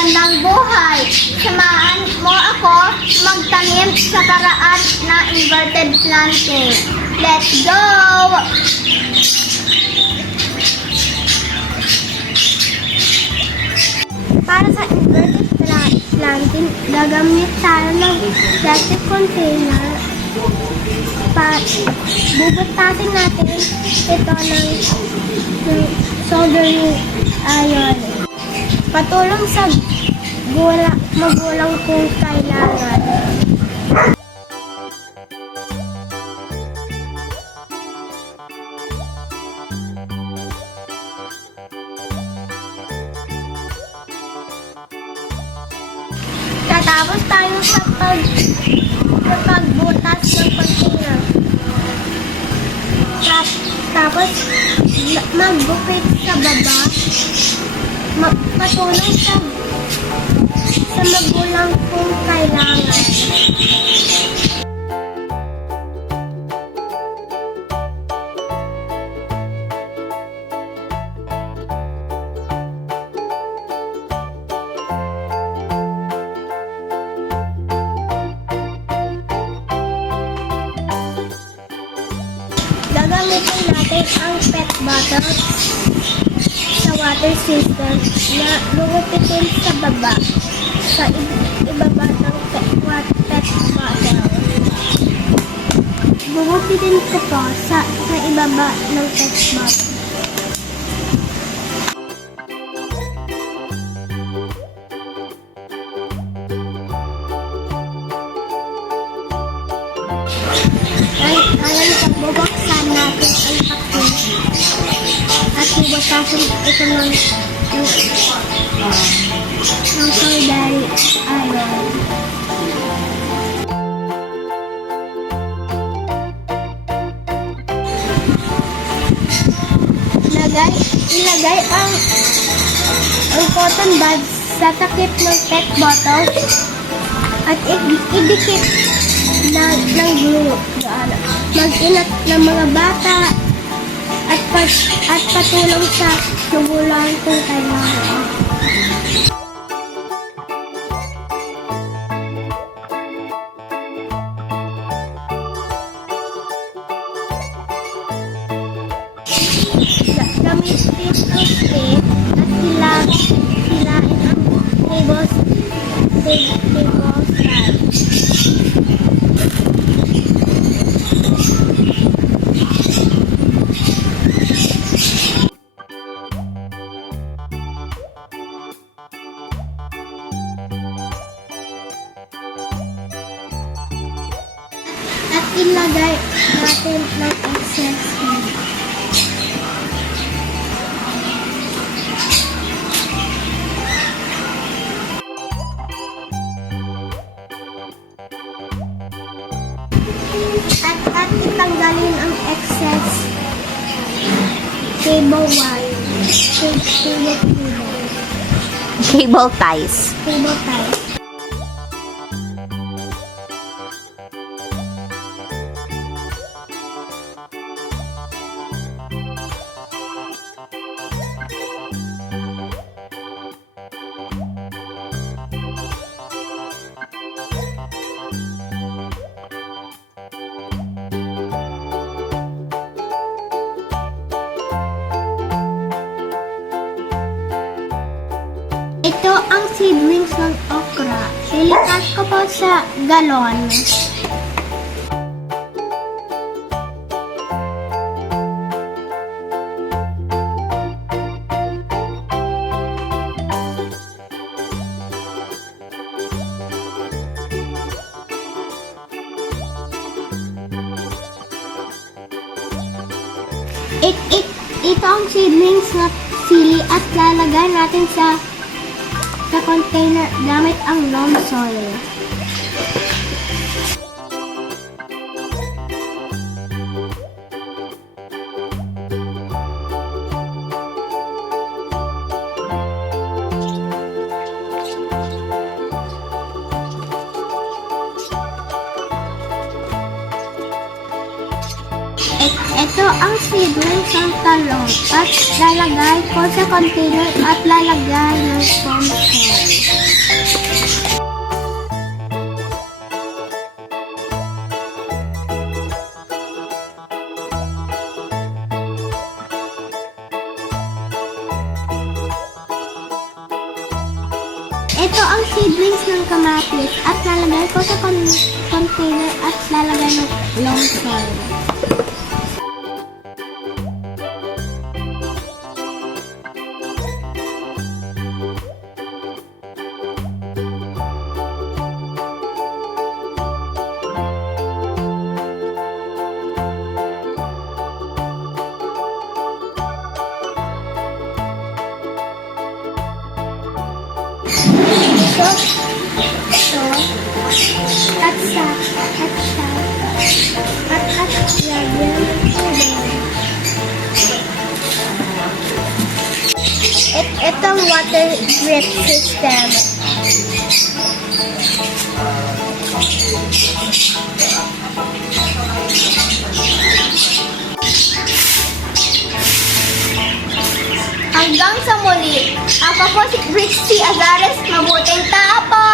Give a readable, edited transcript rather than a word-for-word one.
magandang buhay. Samahan mo ako magtanim sa paraan na inverted planting. Let's go! Para sa inverted planting, gagamit tayo ng plastic container. Bubutasin natin ito ng soldering iron. Patulong sa magulang kung kailangan. Tatapos tayo sa pagbutas ng container. Tapos magbukit sa baba. Patulong sa magulang kung kailangan. Gagamitin natin ang PET bottle sa water system na lumipitin sa baba, sa ibaba ng PET bottle. Bubupitin ko po sa ibaba ng PET bottle. Ayan, pagbubuksan natin ang pakit at bubutasin ito ng soldering iron. Ilagay ang cotton buds sa takip ng PET bottle at idikit ng glue. Mag-inat ng mga bata at patulong sa magulang kung kailangan. Gamitin ang tape at hilain ang tables. At ilagay natin ng excess heat. At itanggalin ang excess cable wire. Cable ties. Cable ties. Ito ang seedlings ng okra. Ilitas ko po sa galon. Ito ang seedlings na sili at lalagay natin sa container gamit ang loam soil. Ito ang seedlings ng talong. at lalagay ko sa container at lalagay ng foam shell. Ito ang seedlings ng kamatis at lalagay ko sa container at lalagay ng long soil. Itong water drip system. Hanggang sa muli, ako po si Christy Azares. Mabuting tapa!